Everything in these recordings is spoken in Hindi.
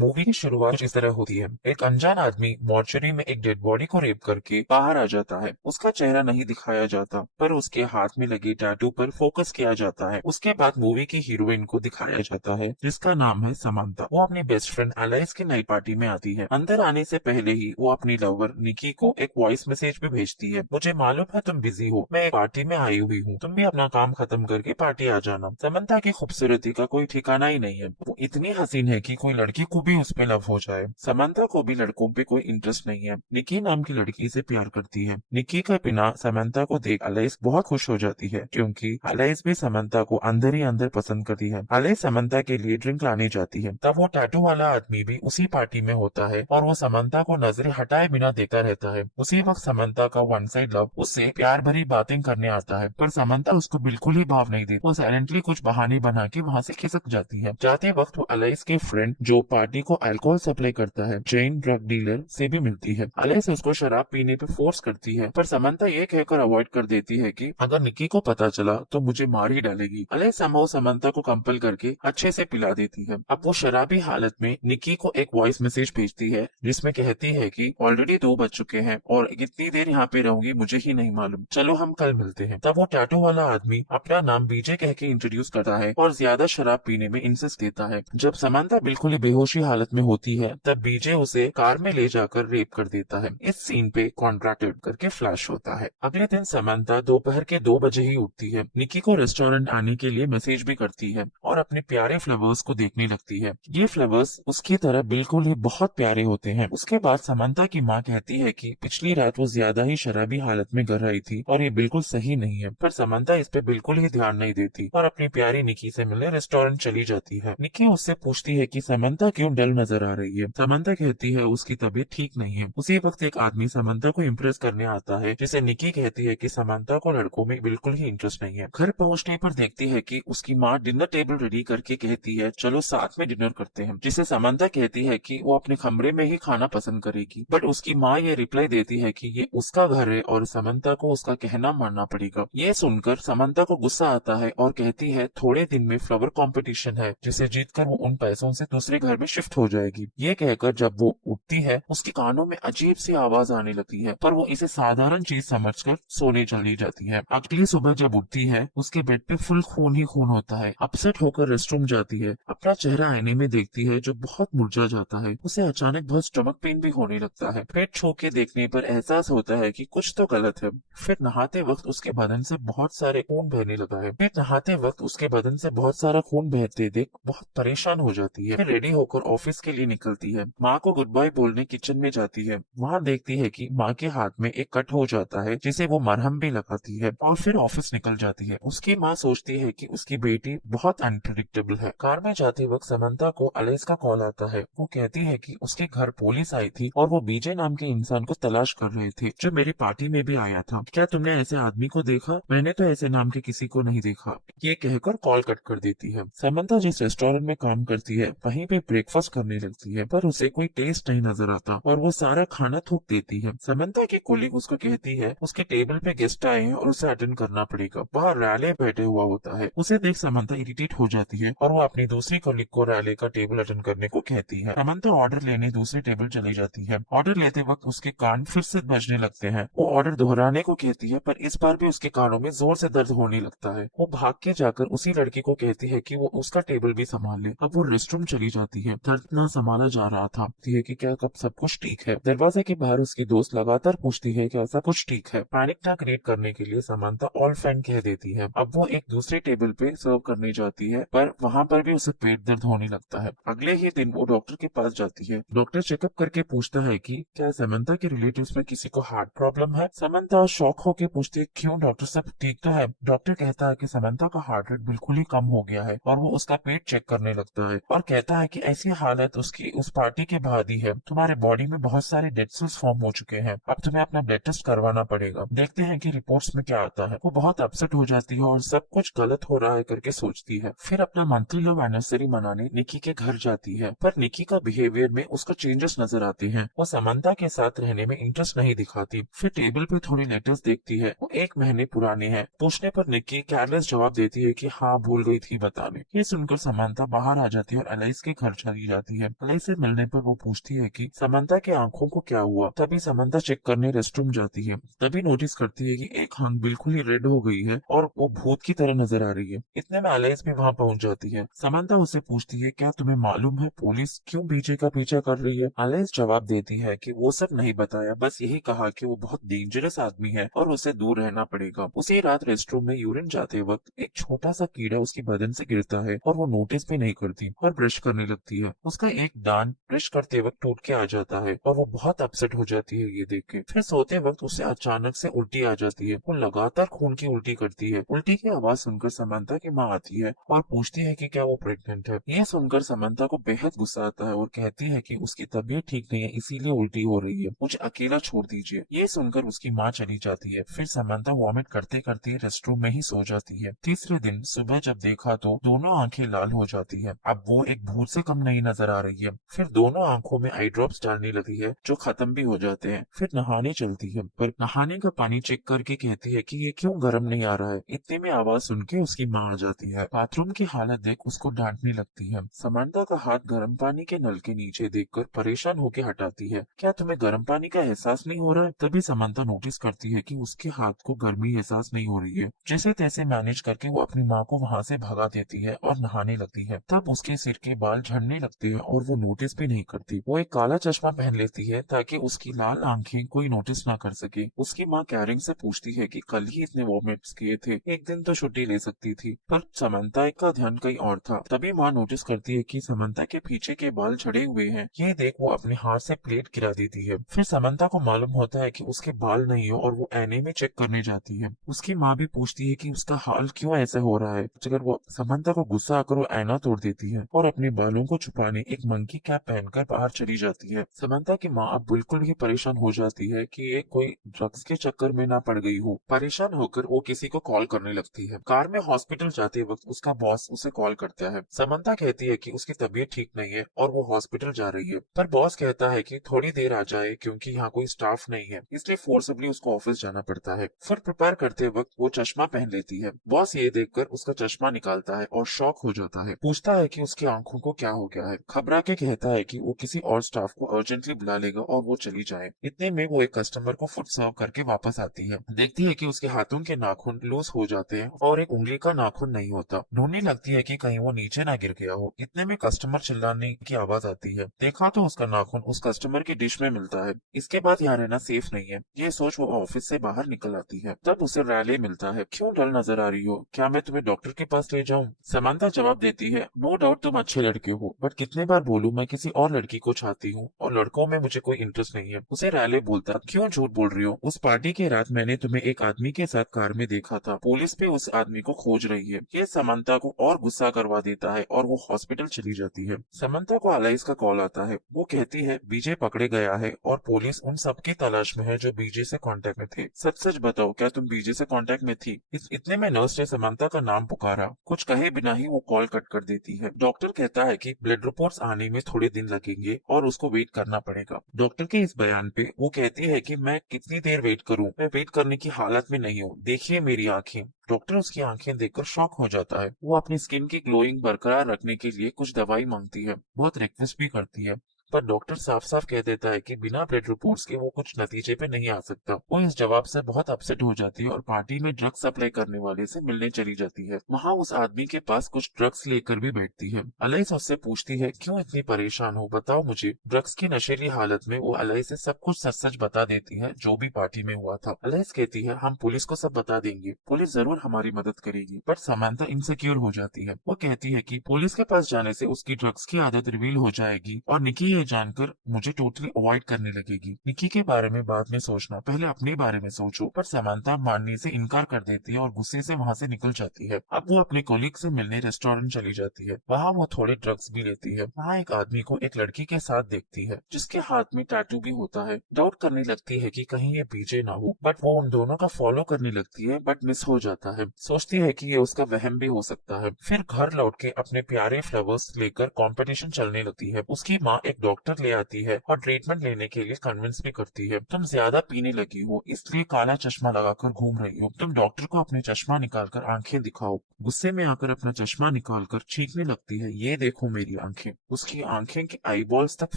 मूवी की शुरुआत कुछ इस तरह होती है। एक अनजान आदमी मॉर्चरी में एक डेड बॉडी को रेप करके बाहर आ जाता है। उसका चेहरा नहीं दिखाया जाता, पर उसके हाथ में लगे टैटू पर फोकस किया जाता है। उसके बाद मूवी की हीरोइन को दिखाया जाता है, जिसका नाम है समांथा। वो अपनी बेस्ट फ्रेंड एलाइस की नाइट पार्टी में आती है। अंदर आने से पहले ही वो अपनी लवर निकी को एक वॉइस मैसेज भी भेजती है। मुझे मालूम है तुम बिजी हो, मैं एक पार्टी में आई हुई हूँ, तुम भी अपना काम खत्म करके पार्टी आ जाना। समांथा की खूबसूरती का कोई ठिकाना ही नहीं है। वो इतनी हसीन है कि कोई लड़की को भी उस पे लव हो जाए। समांथा को भी लड़कों पे कोई इंटरेस्ट नहीं है। निकी नाम की लड़की से प्यार करती है। निकी के बिना समांथा को देख एलाइस बहुत खुश हो जाती है, क्योंकि एलाइस भी समांथा को अंदर ही अंदर पसंद करती है। एलाइस समांथा के लिए ड्रिंक लाने जाती है, तब वो टैटू वाला आदमी भी उसी पार्टी में होता है और वो समांथा को नजरें हटाए बिना देखता रहता है। उसी वक्त समांथा का वन साइड लव उससे प्यार भरी बातें करने आता है, पर समांथा उसको बिल्कुल ही भाव नहीं देती। वो साइलेंटली कुछ बहाने बना के वहाँ से खिसक जाती है। जाते वक्त वो एलाइस के फ्रेंड जो पार्टी को अल्कोहल सप्लाई करता है, जैन ड्रग डीलर से भी मिलती है। एलाइस उसको शराब पीने पे फोर्स करती है, पर समांथा ये कहकर अवॉइड कर देती है कि अगर निकी को पता चला तो मुझे मार ही डालेगी। एलाइस समहाउ समांथा को कंपल करके अच्छे से पिला देती है। अब वो शराबी हालत में निकी को एक वॉइस मैसेज भेजती है, जिसमें कहती है कि ऑलरेडी 2 बज चुके हैं और कितनी देर यहाँ पे रहूंगी मुझे ही नहीं मालूम, चलो हम कल मिलते हैं। तब वो टैटू वाला आदमी अपना नाम बीजे कह के इंट्रोड्यूस करता है और ज्यादा शराब पीने में इंसिस्ट देता है। जब समांथा बिल्कुल ही बेहोशी हालत में होती है, तब बीजे उसे कार में ले जाकर रेप कर देता है। इस सीन पे कॉन्ट्रैक्टेड करके फ्लैश होता है। अगले दिन समांथा दोपहर के 2 बजे ही उठती है। निकी को रेस्टोरेंट आने के लिए मैसेज भी करती है और अपने प्यारे फ्लावर्स को देखने लगती है। ये फ्लावर्स उसकी तरह बिल्कुल ही बहुत प्यारे होते हैं। उसके बाद समांथा की माँ कहती है कि पिछली रात वो ज्यादा ही शराबी हालत में घर आई थी और ये बिल्कुल सही नहीं है, पर समांथा इस पे बिल्कुल ही ध्यान नहीं देती और अपनी प्यारी निकी से मिलने रेस्टोरेंट चली जाती है। निकी उससे पूछती है कि समांथा क्यों डल नजर आ रही है। समांथा कहती है उसकी तबीयत ठीक नहीं है। उसी वक्त एक आदमी समांथा को इम्प्रेस करने आता है, जिसे निकी कहती है कि समांथा को लड़कों में बिल्कुल ही इंटरेस्ट नहीं है। घर पहुंचने पर देखती है कि उसकी माँ डिनर टेबल रेडी करके कहती है चलो साथ में डिनर करते हैं, जिसे समांथा कहती है कि वो अपने कमरे में ही खाना पसंद करेगी। बट उसकी माँ ये रिप्लाई देती है कि ये उसका घर है और समांथा को उसका कहना मानना पड़ेगा। ये सुनकर समांथा को गुस्सा आता है और कहती है थोड़े दिन में फ्लावर कंपटीशन है, जिसे जीतकर वो उन पैसों से दूसरे घर में शिफ्ट हो जाएगी। ये कहकर जब वो उठती है, उसके कानों में अजीब सी आवाज आने लगती है, पर वो इसे साधारण चीज समझकर सोने चली जाती है। अगली सुबह जब उठती है, उसके बेड पे फुल खून ही खून होता है। अपसेट होकर रेस्टरूम जाती है, अपना चेहरा आईने में देखती है जो बहुत मुरझा जाता है। उसे अचानक बहुत स्टमक पेन भी होने लगता है। पेट छू के देखने पर एहसास होता है कि कुछ तो गलत है। फिर नहाते वक्त उसके बदन से बहुत सारे खून बहने लगा है। फिर नहाते वक्त उसके बदन से बहुत सारा खून बहते देख बहुत परेशान हो जाती है। फिर रेडी होकर ऑफिस के लिए निकलती है। माँ को गुड बाय बोलने किचन में जाती है। वहाँ देखती है कि माँ के हाथ में एक कट हो जाता है, जिसे वो मरहम भी लगाती है और फिर ऑफिस निकल जाती है। उसकी माँ सोचती है कि उसकी बेटी बहुत अनप्रिडिक्टेबल है। कार में जाते वक्त समांथा को एलाइस का कॉल आता है। वो कहती है कि उसके घर पुलिस आई थी और वो बीजे नाम के इंसान को तलाश कर रहे थे, जो मेरी पार्टी में भी आया था। क्या तुमने ऐसे आदमी को देखा? मैंने तो ऐसे नाम के किसी को नहीं देखा। ये कहकर कॉल कट कर देती है। समांथा जिस रेस्टोरेंट में काम करती है, वहीं पे ब्रेकफास्ट करने लगती है, पर उसे कोई टेस्ट नहीं नजर आता और वो सारा खाना थूक देती है। समांथा की कोलीग उसको कहती है उसके टेबल पे गेस्ट आए हैं और उसे अटेंड करना पड़ेगा। वहाँ रैले बैठे हुआ होता है। उसे देख समांथा इरिटेट हो जाती है और वो अपनी दूसरी कोलीग को रैले का टेबल अटेंड करने को कहती है। समांथा ऑर्डर लेने दूसरे टेबल चली जाती है। ऑर्डर लेते वक्त उसके कान फिर से बजने लगते हैं। वो ऑर्डर दोहराने को कहती है, पर इस बार भी उसके कानों में जोर से दर्द होने लगता है। वो भाग के जाकर उसी लड़की को कहती है कि वो उसका टेबल भी संभाल ले। अब वो रेस्टरूम चली जाती है। दर्द ना संभाला जा रहा था कि क्या कब सब कुछ ठीक है। दरवाजे के बाहर उसकी दोस्त लगातार पूछती है कि सब कुछ ठीक है। पैनिक ना क्रिएट करने के लिए समांथा ऑल फाइन कह देती है। अब वो एक दूसरे टेबल पे सर्व करने जाती है, पर वहाँ पर भी उसे पेट दर्द होने लगता है। अगले ही दिन वो डॉक्टर के पास जाती है। डॉक्टर चेकअप करके पूछता है कि क्या समांथा के रिलेटिव्स में किसी को हार्ट प्रॉब्लम है। समांथा शॉक होकर पूछती है क्यों डॉक्टर साहब, ठीक तो है। डॉक्टर कहता है कि समांथा का हार्ट रेट बिल्कुल ही कम हो गया है और वो उसका पेट चेक करने लगता है और कहता है कि ऐसी हालत उसकी उस पार्टी के बाद ही है। तुम्हारे बॉडी में बहुत सारे डेड सेल्स फॉर्म हो चुके हैं, अब तुम्हें अपना ब्लड टेस्ट करवाना पड़ेगा। देखते हैं कि रिपोर्ट्स में क्या आता है। वो बहुत अपसेट हो जाती है और सब कुछ गलत हो रहा है करके सोचती है। फिर अपना मंथली लव एनिवर्सरी मनाने निकी के घर जाती है, पर निकी का बिहेवियर में उसका चेंजेस नजर आते हैं। वो समांथा के साथ रहने में इंटरेस्ट नहीं दिखाती। फिर टेबल पे थोड़ी लेटर्स देखती है, वो 1 महीने पुराने हैं। पूछने पर निकी केयरलेस जवाब देती है कि हाँ भूल गई थी बताने। ये सुनकर समांथा बाहर आ जाती है और एलाइस के घर चली जाती है। अलाई से मिलने पर वो पूछती है कि समंता के आंखों को क्या हुआ। तभी समंता चेक करने रेस्टरूम जाती है। तभी नोटिस करती है कि एक आंख बिल्कुल ही रेड हो गई है और वो भूत की तरह नजर आ रही है। इतने में अलाइस भी वहाँ पहुंच जाती है। समंता उससे पूछती है, क्या तुम्हें मालूम है पुलिस क्यों बीजे का पीछा कर रही है? अलाइस जवाब देती है कि वो सब नहीं बताया, बस यही कहा कि वो बहुत डेंजरस आदमी है और उसे दूर रहना पड़ेगा। उसी रात रेस्टरूम में यूरिन जाते वक्त एक छोटा सा कीड़ा उसकी बदन से गिरता है और वो नोटिस भी नहीं करती और ब्रश करने लगती है। उसका एक दांत ब्रश करते वक्त टूट के आ जाता है और वो बहुत अपसेट हो जाती है ये देख के। फिर सोते वक्त उसे अचानक से उल्टी आ जाती है। वो लगातार खून की उल्टी करती है। उल्टी की आवाज सुनकर समंता की माँ आती है और पूछती है कि क्या वो प्रेग्नेंट है। ये सुनकर समंता को बेहद गुस्सा आता है और कहती है कि उसकी तबीयत ठीक नहीं है, इसीलिए उल्टी हो रही है, मुझे अकेला छोड़ दीजिए। ये सुनकर उसकी माँ चली जाती है। फिर समंता वॉमिट करते करते रेस्टरूम में ही सो जाती है। तीसरे दिन सुबह जब देखा तो दोनों आंखें लाल हो जाती है। अब वो एक भूत से कम नहीं नजर आ रही है। फिर दोनों आंखों में आई ड्रॉप्स डालने लगी है जो खत्म भी हो जाते हैं। फिर नहाने चलती है, पर नहाने का पानी चेक करके कहती है कि ये क्यों गर्म नहीं आ रहा है। इतने में आवाज सुन के उसकी माँ आ जाती है। बाथरूम की हालत देख उसको डांटने लगती है। समंता का हाथ गर्म पानी के नल के नीचे देखकर परेशान होकर हटाती है। क्या तुम्हें गर्म पानी का एहसास नहीं हो रहा है? तभी समंता नोटिस करती है कि उसके हाथ को गर्मी एहसास नहीं हो रही है। जैसे तैसे मैनेज करके वो अपनी माँ को वहाँ से भगा देती है और नहाने लगती है। तब उसके सिर के बाल झड़ने लगते हैं और वो नोटिस भी नहीं करती। वो एक काला चश्मा पहन लेती है ताकि उसकी लाल आंखें कोई नोटिस ना कर सके। उसकी माँ कैरिंग से पूछती है कि कल ही इतने वॉमिट्स किए थे, एक दिन तो छुट्टी ले सकती थी। पर समंता का ध्यान कहीं और था। तभी माँ नोटिस करती है कि समंता के पीछे के बाल झड़े हुए हैं। ये देख वो अपने हाथ से प्लेट गिरा देती है। फिर समंता को मालूम होता है कि उसके बाल नहीं हो और वो ऐने में चेक करने जाती है। उसकी माँ भी पूछती है कि उसका हाल क्यों ऐसा हो रहा है। अगर वो समंता को गुस्सा आकर वो ऐना तोड़ देती है और अपने बालों को छुपाने एक मंकी कैप पहनकर बाहर चली जाती है। समंता की माँ अब बिल्कुल ही परेशान हो जाती है कि ये कोई ड्रग्स के चक्कर में ना पड़ गई हो। परेशान होकर वो किसी को कॉल करने लगती है। कार में हॉस्पिटल जाते वक्त उसका बॉस उसे कॉल करता है। समंता कहती है कि उसकी तबीयत ठीक नहीं है और वो हॉस्पिटल जा रही है, पर बॉस कहता है कि थोड़ी देर आ जाए क्योंकि यहाँ कोई स्टाफ नहीं है, इसलिए फोर्सबली उसको ऑफिस जाना पड़ता है। फिर प्रिपेयर करते वक्त वो चश्मा पहन लेती है। बॉस ये देखकर उसका चश्मा निकालता है और शॉक हो जाता है। पूछता है कि उसकी आंखों को क्या हो गया है। घबरा के कहता है कि वो किसी और स्टाफ को अर्जेंटली बुला लेगा और वो चली जाए। इतने में वो एक कस्टमर को फूड सर्व करके वापस आती है। देखती है कि उसके हाथों के नाखून लूज हो जाते हैं और एक उंगली का नाखून नहीं होता। ढूंढने लगती है कि कहीं वो नीचे ना गिर गया हो। इतने में कस्टमर चिल्लाने की आवाज आती है। देखा तो उसका नाखून उस कस्टमर की डिश में मिलता है। इसके बाद यहाँ रहना सेफ नहीं है, ये सोच वो ऑफिस से बाहर निकल आती है। तब उसे रैले मिलता है। क्यों डल नजर आ रही हो, क्या मैं तुम्हें डॉक्टर के पास ले जाऊं? समंता जवाब देती है, नो डाउट तुम अच्छे लड़के हो, बट कितने बार बोलूं मैं किसी और लड़की को चाहती हूँ और लड़कों में मुझे कोई इंटरेस्ट नहीं है। उसे रैले बोलता, क्यों झूठ बोल रही हो? उस पार्टी के रात मैंने तुम्हें एक आदमी के साथ कार में देखा था। पुलिस भी उस आदमी को खोज रही है। ये समंता को और गुस्सा करवा देता है और वो हॉस्पिटल चली जाती है। समंता को अलाइस का कॉल आता है। वो कहती है बीजे पकड़े गया है और पुलिस उन सबकी तलाश में है जो बीजे से कांटेक्ट में थे। सच सच बताओ, क्या तुम बीजे से कांटेक्ट में थी? इतने में नर्स ने समंता का नाम पुकारा। कुछ कहे बिना ही वो कॉल कट कर देती है। डॉक्टर कहता है कि ब्लड रिपोर्ट्स आने में थोड़े दिन लगेंगे और उसको वेट करना पड़ेगा। डॉक्टर के इस बयान पे वो कहती है कि मैं कितनी देर वेट करूं, मैं वेट करने की हालत में नहीं हूँ, देखिए मेरी आंखें। डॉक्टर उसकी आंखें देखकर शॉक हो जाता है। वो अपनी स्किन की ग्लोइंग बरकरार रखने के लिए कुछ दवाई मांगती है, बहुत रिक्वेस्ट भी करती है, पर डॉक्टर साफ साफ कह देता है कि बिना ब्लड रिपोर्ट्स के वो कुछ नतीजे पे नहीं आ सकता। वो इस जवाब से बहुत अपसेट हो जाती है और पार्टी में ड्रग्स सप्लाई करने वाले से मिलने चली जाती है। वहाँ उस आदमी के पास कुछ ड्रग्स लेकर भी बैठती है। अलाइस उससे पूछती है, क्यों इतनी परेशान हो, बताओ मुझे। ड्रग्स की नशेली हालत में वो अलाइस से सब कुछ सच सच बता देती है जो भी पार्टी में हुआ था। अलाइस कहती है, हम पुलिस को सब बता देंगे, पुलिस जरूर हमारी मदद करेगी। पर समंता इनसिक्योर हो जाती है। वो कहती है कि पुलिस के पास जाने से उसकी ड्रग्स की आदत रिवील हो जाएगी और निकी ये जानकर मुझे टोटली अवॉइड करने लगेगी। निकी के बारे में बाद में सोचना, पहले अपने बारे में सोचो। पर समंता मानने से इनकार कर देती है और गुस्से से वहाँ से निकल जाती है। अब वो अपने कोलीग से मिलने रेस्टोरेंट चली जाती है। वहाँ वो थोड़े ड्रग्स भी लेती है। वहाँ एक आदमी को एक लड़की के साथ देखती है जिसके हाथ में टैटू भी होता है। डाउट करने लगती है कि कहीं ये बीजे ना हो, बट वो उन दोनों का फॉलो करने लगती है, बट मिस हो जाता है। सोचती है कि ये उसका वहम भी हो सकता है। फिर घर लौट के अपने प्यारे फ्लावर्स लेकर कंपटीशन चलने लगती है। उसकी माँ एक डॉक्टर ले आती है और ट्रीटमेंट लेने के लिए कन्विंस भी करती है। तुम ज्यादा पीने लगी हो इसलिए काला चश्मा लगाकर घूम रही हो, तुम डॉक्टर को अपने चश्मा निकालकर आंखें दिखाओ। गुस्से में आकर अपना चश्मा निकालकर चीखने लगती है, ये देखो मेरी आंखें। उसकी आंखें के आईबॉल्स तक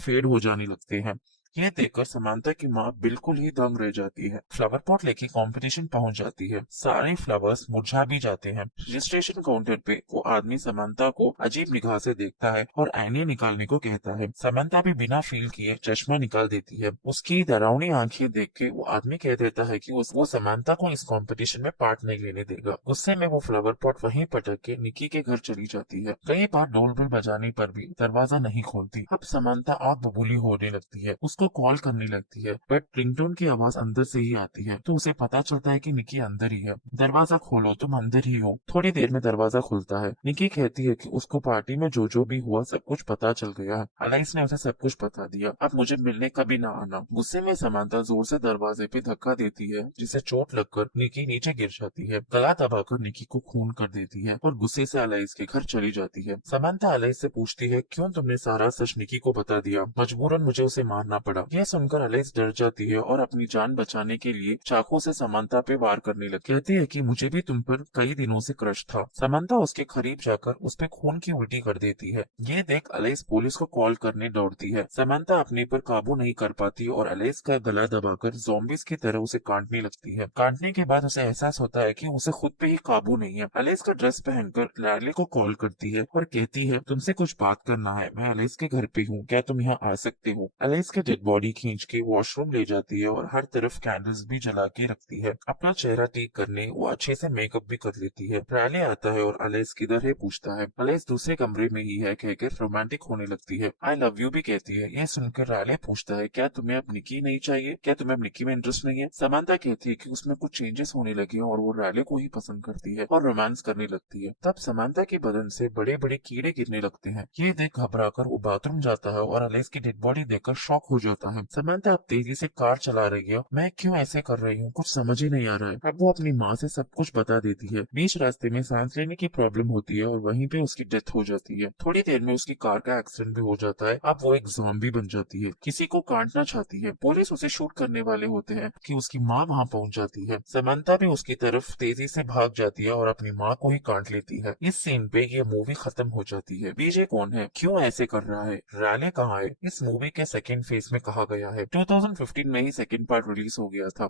फेड हो जाने लगते हैं। ये देखकर समांता की माँ बिल्कुल ही दंग रह जाती है। फ्लावर पॉट लेके कंपटीशन पहुंच जाती है। सारे फ्लावर्स मुरझा भी जाते हैं। रजिस्ट्रेशन काउंटर पे वो आदमी समांता को अजीब निगाह से देखता है और आईने निकालने को कहता है। समांता भी बिना फील किए चश्मा निकाल देती है। उसकी डरावनी आंखें देख के वो आदमी कह देता है कि वो समांता को इस कंपटीशन में पार्ट नहीं लेने देगा। गुस्से में वो फ्लावर पॉट वहीं पटक के निकी के घर चली जाती है। कई बार डोर बेल बजाने पर भी दरवाजा नहीं खोलती। अब समांता आग बबूली होने लगती है। उसको कॉल करने लगती है, बट रिंगटोन की आवाज अंदर से ही आती है, तो उसे पता चलता है कि निकी अंदर ही है। दरवाजा खोलो, तुम अंदर ही हो। थोड़ी देर में दरवाजा खुलता है। निकी कहती है कि उसको पार्टी में जो भी हुआ सब कुछ पता चल गया है। अलाइस ने उसे सब कुछ बता दिया, अब मुझे मिलने कभी ना आना। गुस्से में समांता जोर से दरवाजे पे धक्का देती है, जिसे चोट लगकर निकी नीचे गिर जाती है। गला दबाकर निकी को खून कर देती है और गुस्से से अलाइस के घर चली जाती है। समांता अलाइस से पूछती है, क्यों तुमने सारा सच निकी को बता दिया? मजबूरन मुझे उसे मारना पड़ा। यह सुनकर अलाइस डर जाती है और अपनी जान बचाने के लिए चाकू से समांता पे वार करने लगती है। कहती है कि मुझे भी तुम पर कई दिनों से क्रश था। समांता उसके करीब जाकर उस पे खून की उल्टी कर देती है। ये देख अलाइस पुलिस को कॉल करने दौड़ती है। समांता अपने पर काबू नहीं कर पाती और अलाइस का गला दबाकर ज़ॉम्बीज की तरह उसे काटने लगती है। काटने के बाद उसे एहसास होता है कि उसे खुद पे ही काबू नहीं है। अलाइस का ड्रेस पहनकर लैरले को कॉल करती है और कहती है, तुमसे कुछ बात करना है, मैं अलाइस के घर पे हूँ, क्या तुम यहाँ आ सकते हो? अलाइस के डेड बॉडी खींच के वॉशरूम ले जाती है और हर तरफ कैंडल्स भी जला के रखती है। अपना चेहरा ठीक करने वो अच्छे से मेकअप भी कर लेती है। रैले आता है और अलाइस किधर है पूछता है। अलाइस दूसरे कमरे में ही है कहकर रोमांटिक होने लगती है। आई लव यू भी कहती है। यह सुनकर रैले पूछता है, क्या तुम्हें अब निकी नहीं चाहिए? क्या तुम्हें अब निकी में इंटरेस्ट नहीं है? समांता कहती है कि उसमें कुछ चेंजेस होने लगे हैं और वो रैले को ही पसंद करती है और रोमांस करने लगती है। तब समांता के बदन से बड़े बड़े कीड़े गिरने लगते हैं। ये देख घबराकर वो बाथरूम जाता है और अलाइस की डेड बॉडी देखकर शॉक हो जाता है। समांता अब तेजी से कार चला रही है। मैं क्यों ऐसे कर रही हूँ, कुछ समझ ही नहीं आ रहा है। अब वो अपनी माँ से सब कुछ बता देती है। बीच रास्ते में सांस लेने की प्रॉब्लम होती है और वहीं पे उसकी डेथ हो जाती है। थोड़ी देर में उसकी कार का एक्सीडेंट भी हो जाता है। अब वो एक ज़ॉम्बी बन जाती है। किसी को काटना चाहती है। पुलिस उसे शूट करने वाले होते हैं कि उसकी माँ वहाँ पहुँच जाती है। समांता भी उसकी तरफ तेजी से भाग जाती है और अपनी माँ को ही काट लेती है। इस सीन पे ये मूवी खत्म हो जाती है। विजय कौन है, क्यों ऐसे कर रहा है, रैले कहाँ है? इस मूवी के सेकंड फेज में कहा गया है। 2015 में ही सेकंड पार्ट रिलीज हो गया था।